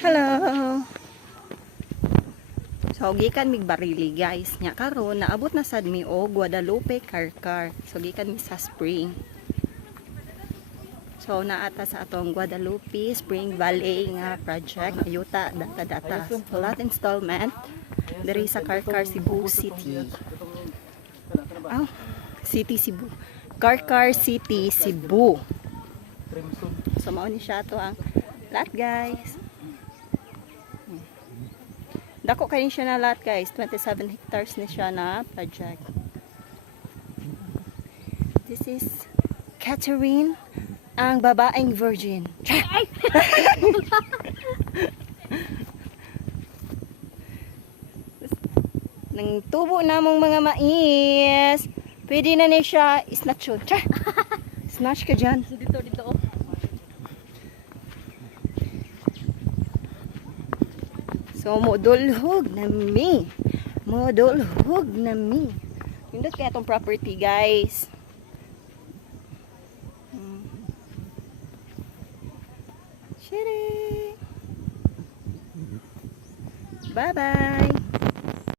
Hello. So gikan mig Barili guys. Nya karon naabot na sad mi og Guadalupe Carcar. So gikan mi sa spring. So naata sa atong Guadalupe Spring Valley nga project ayuta data. So lot installment diri sa Carcar, Cebu City. City Cebu. Carcar City, Cebu. So mao ni siya to ang lot guys. Dako kayo siya na lot guys. 27 hectares na siya na project. This is Catherine, ang babaeng virgin. Nang tubo namong mga mais. Pwede na ni siya snatch yun. Snatch ka dyan. Dito. So, modulhog na mi. Modulhog na mi. Pindot kaya itong property, guys. Shitty. Bye-bye.